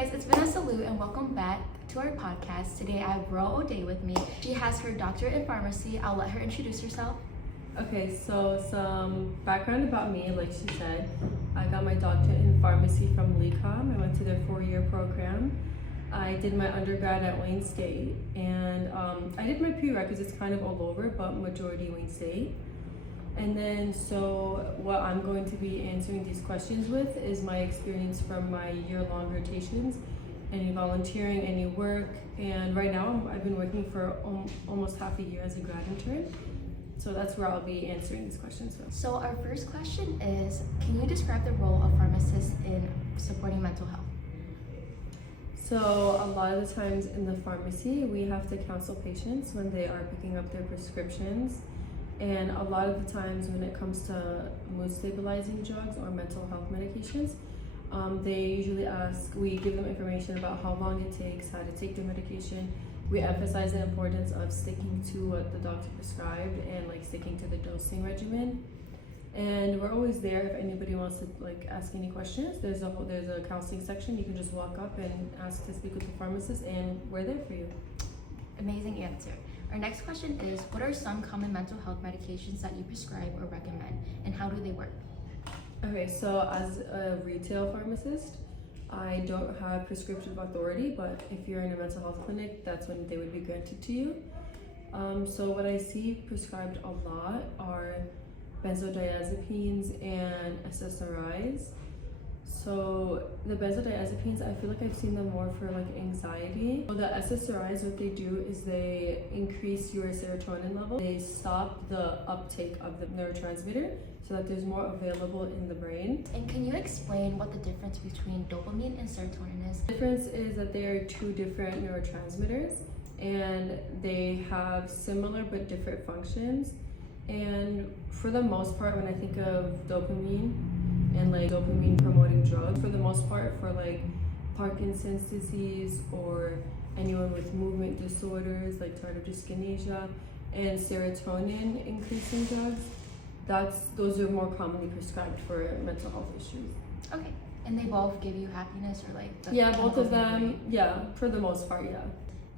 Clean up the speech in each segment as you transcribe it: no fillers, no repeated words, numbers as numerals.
guys, it's Vanessa Liu and welcome back to our podcast. Today I have Odeh with me. She has her doctorate in pharmacy. I'll let her introduce herself. Okay, so some background about me, like she said, I got my doctorate in pharmacy from LECOM. I went to their 4-year program. I did my undergrad at Wayne State, and I did my prerequisites kind of all over, but majority Wayne State. And then, so what I'm going to be answering these questions with is my experience from my year-long rotations, any volunteering, any work, and right now I've been working for almost half a year as a grad intern. So that's where I'll be answering these questions from. So our first question is, can you describe the role of pharmacists in supporting mental health? So a lot of the times in the pharmacy, we have to counsel patients when they are picking up their prescriptions. And a lot of the times when it comes to mood stabilizing drugs or mental health medications, they usually ask, we give them information about how long it takes, how to take their medication. We emphasize the importance of sticking to what the doctor prescribed and like sticking to the dosing regimen. And we're always there if anybody wants to like ask any questions. There's a counseling section. You can just walk up and ask to speak with the pharmacist, and we're there for you. Amazing answer. Our next question is, what are some common mental health medications that you prescribe or recommend, and how do they work? Okay, so as a retail pharmacist, I don't have prescriptive authority, but if you're in a mental health clinic, that's when they would be granted to you. So what I see prescribed a lot are benzodiazepines and SSRIs. So the benzodiazepines, I feel like I've seen them more for like anxiety. So the SSRIs, what they do is they increase your serotonin level. They stop the uptake of the neurotransmitter so that there's more available in the brain. And can you explain what the difference between dopamine and serotonin is? The difference is that they are two different neurotransmitters and they have similar but different functions. And for the most part, when I think of dopamine and like dopamine promoting drugs, for the most part for like Parkinson's disease or anyone with movement disorders like tardive dyskinesia, and serotonin increasing drugs, those are more commonly prescribed for mental health issues. Okay, and they both give you happiness or like yeah, both of them, yeah, for the most part, yeah.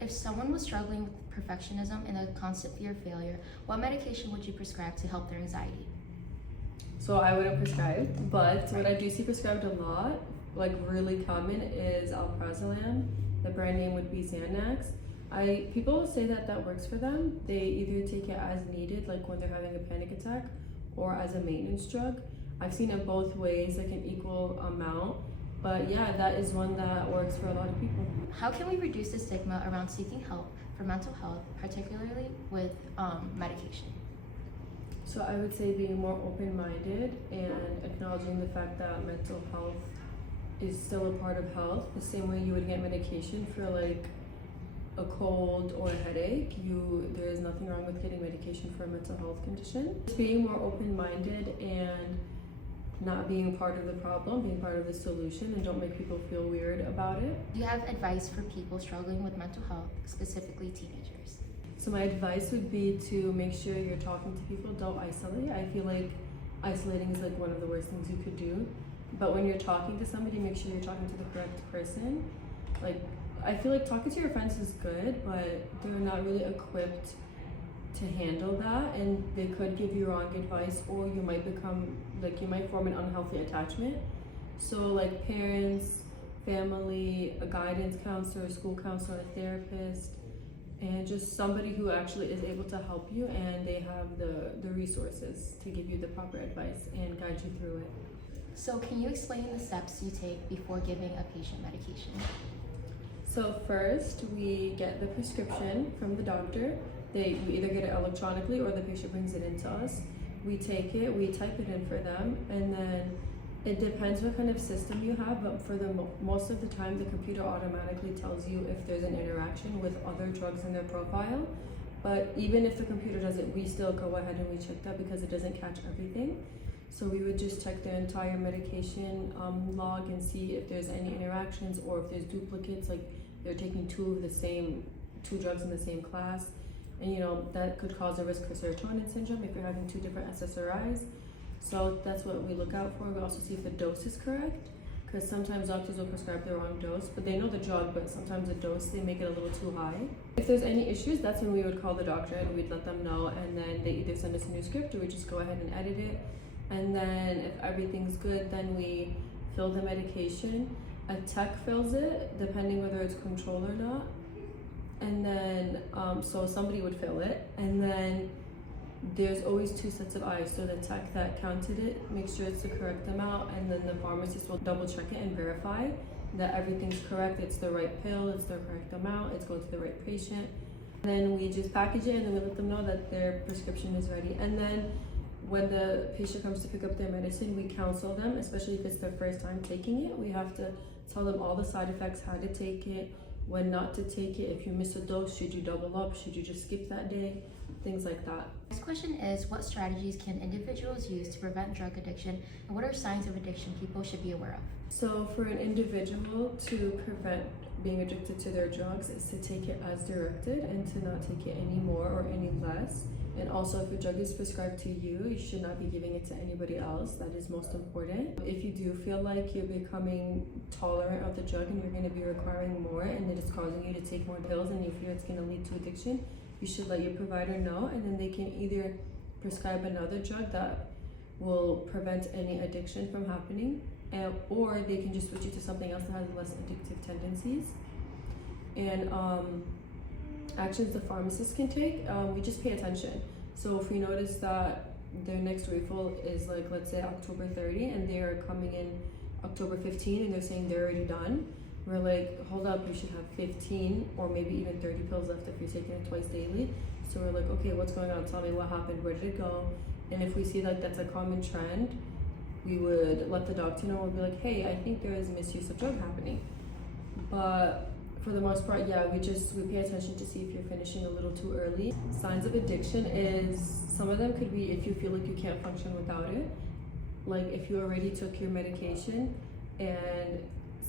If someone was struggling with perfectionism and a constant fear of failure, what medication would you prescribe to help their anxiety? So I wouldn't prescribe, but what I do see prescribed a lot, like really common, is alprazolam. The brand name would be Xanax. People say that works for them. They either take it as needed, like when they're having a panic attack, or as a maintenance drug. I've seen it both ways, like an equal amount. But yeah, that is one that works for a lot of people. How can we reduce the stigma around seeking help for mental health, particularly with medication? So I would say being more open-minded and acknowledging the fact that mental health is still a part of health. The same way you would get medication for like a cold or a headache, there is nothing wrong with getting medication for a mental health condition. Just being more open-minded and not being part of the problem, being part of the solution, and don't make people feel weird about it. Do you have advice for people struggling with mental health, specifically teenagers? So my advice would be to make sure you're talking to people, don't isolate. I feel like isolating is like one of the worst things you could do. But when you're talking to somebody, make sure you're talking to the correct person. Like, I feel like talking to your friends is good, but they're not really equipped to handle that, and they could give you wrong advice, or you might form an unhealthy attachment. So like parents, family, a guidance counselor, a school counselor, a therapist, and just somebody who actually is able to help you and they have the resources to give you the proper advice and guide you through it. So can you explain the steps you take before giving a patient medication? So first, we get the prescription from the doctor. We either get it electronically or the patient brings it in to us. We take it, we type it in for them, and then it depends what kind of system you have, but for most of the time, the computer automatically tells you if there's an interaction with other drugs in their profile. But even if the computer does it, we still go ahead and we check that because it doesn't catch everything. So we would just check the entire medication log and see if there's any interactions or if there's duplicates, like they're taking two drugs in the same class. And that could cause a risk for serotonin syndrome if you're having 2 different SSRIs. So that's what we look out for. We also see if the dose is correct, because sometimes doctors will prescribe the wrong dose, but they know the drug, but sometimes the dose, they make it a little too high. If there's any issues, that's when we would call the doctor and we'd let them know, and then they either send us a new script or we just go ahead and edit it. And then if everything's good, then we fill the medication. A tech fills it, depending whether it's controlled or not. And then, so somebody would fill it, and then there's always 2 sets of eyes. So the tech that counted it makes sure it's the correct amount, and then the pharmacist will double check it and verify that everything's correct. It's the right pill, it's the correct amount, it's going to the right patient. And then we just package it, and then we let them know that their prescription is ready. And then when the patient comes to pick up their medicine, we counsel them, especially if it's their first time taking it. We have to tell them all the side effects, how to take it, when not to take it. If you miss a dose, should you double up? Should you just skip that day? Things like that. Next question is, what strategies can individuals use to prevent drug addiction, and what are signs of addiction people should be aware of? So for an individual to prevent being addicted to their drugs is to take it as directed and to not take it any more or any less. And also, if a drug is prescribed to you, you should not be giving it to anybody else. That is most important. If you do feel like you're becoming tolerant of the drug and you're going to be requiring more and it is causing you to take more pills and you fear it's going to lead to addiction, you should let your provider know, and then they can either prescribe another drug that will prevent any addiction from happening, or they can just switch you to something else that has less addictive tendencies. And actions the pharmacist can take, we just pay attention. So if we notice that their next refill is like, let's say October 30, and they are coming in October 15 and they're saying they're already done, we're like, hold up, you should have 15 or maybe even 30 pills left if you're taking it twice daily. So we're like, okay, what's going on? Tell me what happened, where did it go? And if we see that that's a common trend, we would let the doctor know. We'll be like, hey, I think there is misuse of drug happening. But for the most part, yeah, we pay attention to see if you're finishing a little too early. Signs of addiction is, some of them could be if you feel like you can't function without it. Like if you already took your medication and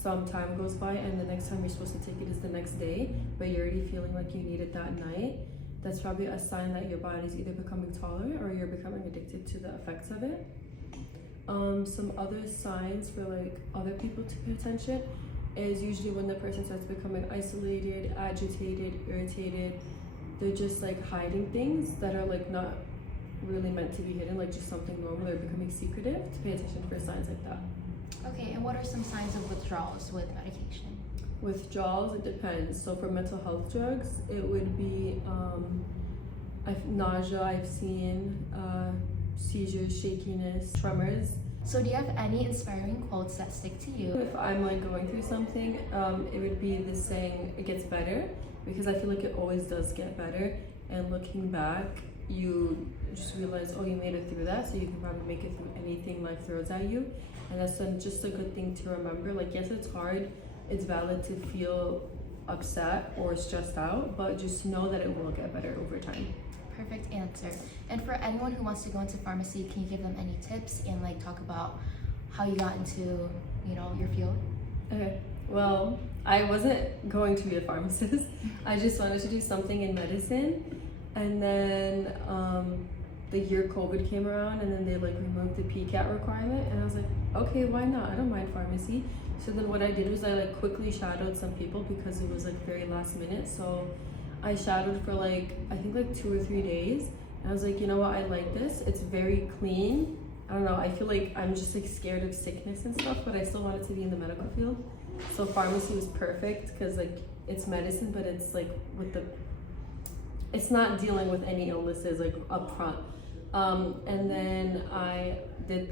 some time goes by and the next time you're supposed to take it is the next day, but you're already feeling like you need it that night, that's probably a sign that your body's either becoming tolerant or you're becoming addicted to the effects of it. Some other signs for like other people to pay attention is usually when the person starts becoming isolated, agitated, irritated. They're just like hiding things that are like not really meant to be hidden, like just something normal. They're becoming secretive. To pay attention for signs like that. Okay, and what are some signs of withdrawals with medication? Withdrawals, it depends. So for mental health drugs, it would be nausea, I've seen, seizures, shakiness, tremors. So do you have any inspiring quotes that stick to you? If I'm like going through something, it would be the saying, it gets better, because I feel like it always does get better. And looking back, you just realize, oh, you made it through that, so you can probably make it through anything life throws at you. And that's just a good thing to remember. Like, yes, it's hard, it's valid to feel upset or stressed out, but just know that it will get better over time. Perfect answer. And for anyone who wants to go into pharmacy, can you give them any tips and like talk about how you got into, your field? Okay. Well, I wasn't going to be a pharmacist. I just wanted to do something in medicine. And then the year COVID came around, and then they like removed the PCAT requirement, and I was like, okay, why not? I don't mind pharmacy. So then what I did was I like quickly shadowed some people because it was like very last minute. So I shadowed for like, I think like 2 or 3 days. And I was like, you know what, I like this. It's very clean. I don't know, I feel like I'm just like scared of sickness and stuff, but I still wanted to be in the medical field. So pharmacy was perfect because like it's medicine, but it's like it's not dealing with any illnesses like up front. And then I did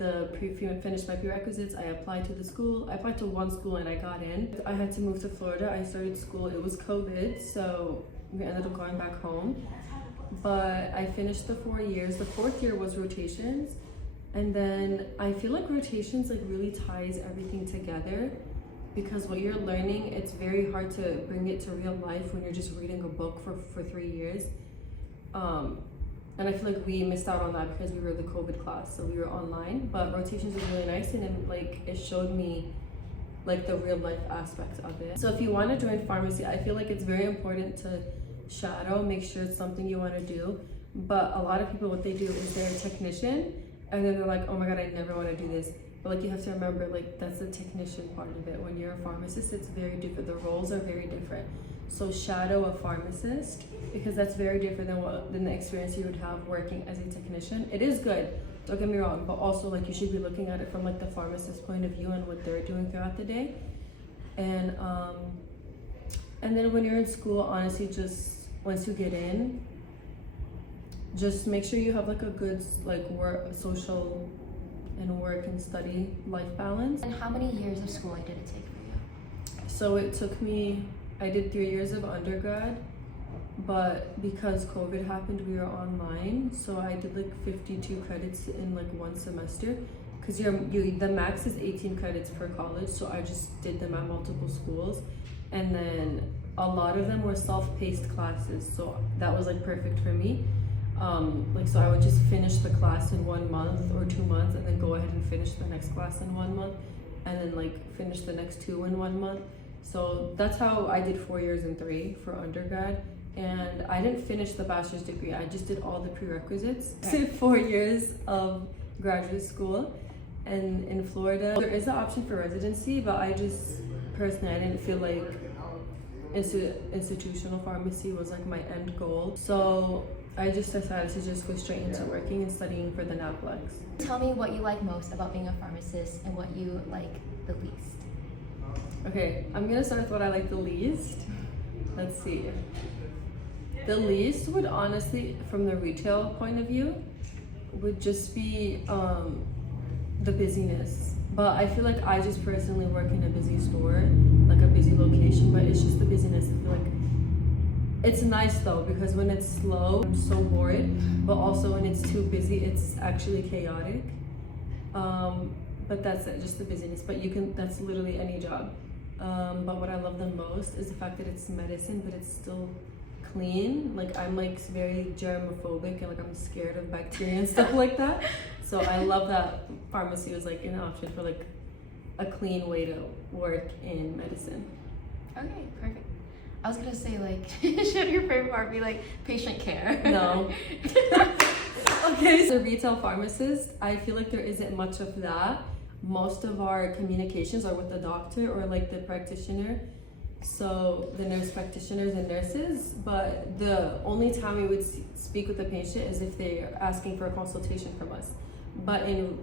finished my prerequisites. I applied to the school. I applied to one school and I got in. I had to move to Florida. I started school. It was COVID, so we ended up going back home. But I finished the 4 years. The 4th year was rotations. And then I feel like rotations like really ties everything together, because what you're learning, it's very hard to bring it to real life when you're just reading a book for 3 years. And I feel like we missed out on that because we were the COVID class, so we were online. But rotations was really nice, and it showed me like the real life aspects of it. So if you want to join pharmacy, I feel like it's very important to shadow, make sure it's something you want to do. But a lot of people, what they do is they're a technician, and then they're like, oh my god, I never want to do this. But like you have to remember, like that's the technician part of it. When you're a pharmacist, it's very different. The roles are very different. So shadow a pharmacist, because that's very different than the experience you would have working as a technician. It is good, don't get me wrong, but also like you should be looking at it from like the pharmacist's point of view and what they're doing throughout the day. And then when you're in school, honestly, just once you get in, just make sure you have like a good like social and work and study life balance. And how many years of schooling did it take for you? So it took me, I did 3 years of undergrad, but because COVID happened, we were online. So I did like 52 credits in like one semester, because the max is 18 credits per college. So I just did them at multiple schools, and then a lot of them were self-paced classes. So that was like perfect for me. So I would just finish the class in 1 month or 2 months, and then go ahead and finish the next class in 1 month, and then like finish the next 2 in 1 month. So that's how I did 4 years and 3 for undergrad. And I didn't finish the bachelor's degree, I just did all the prerequisites. I did 4 years of graduate school, and in Florida there is an option for residency, but I just personally, I didn't feel like institutional pharmacy was like my end goal. So I just decided to just go straight into working and studying for the NAPLEX. Tell me what you like most about being a pharmacist and what you like the least. Okay, I'm gonna start with what I like the least. Let's see. The least would honestly, from the retail point of view, would just be the busyness. But I feel like I just personally work in a busy store, like a busy location, but it's just the busyness. I feel like it's nice though, because when it's slow, I'm so bored, but also when it's too busy, it's actually chaotic. But that's it, just the busyness. But that's literally any job. But what I love the most is the fact that it's medicine, but it's still clean. Like I'm like very germophobic, and like I'm scared of bacteria and stuff like that. So I love that pharmacy was like an option for like a clean way to work in medicine. Okay, perfect. I was gonna say like, should your favorite part be like patient care? No. Okay, so retail pharmacist, I feel like there isn't much of that. Most of our communications are with the doctor or like the practitioner. So the nurse practitioners and nurses, but the only time we would speak with the patient is if they're asking for a consultation from us. But in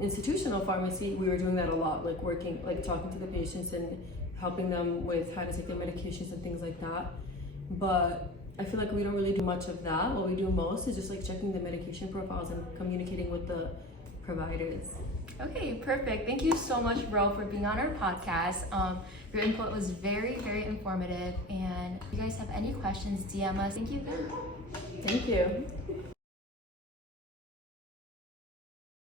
institutional pharmacy, we were doing that a lot, like working, like talking to the patients and helping them with how to take their medications and things like that. But I feel like we don't really do much of that. What we do most is just like checking the medication profiles and communicating with the providers. Okay, perfect. Thank you so much, Ro, for being on our podcast. Your input was very, very informative. And if you guys have any questions, DM us. Thank you again. Thank you.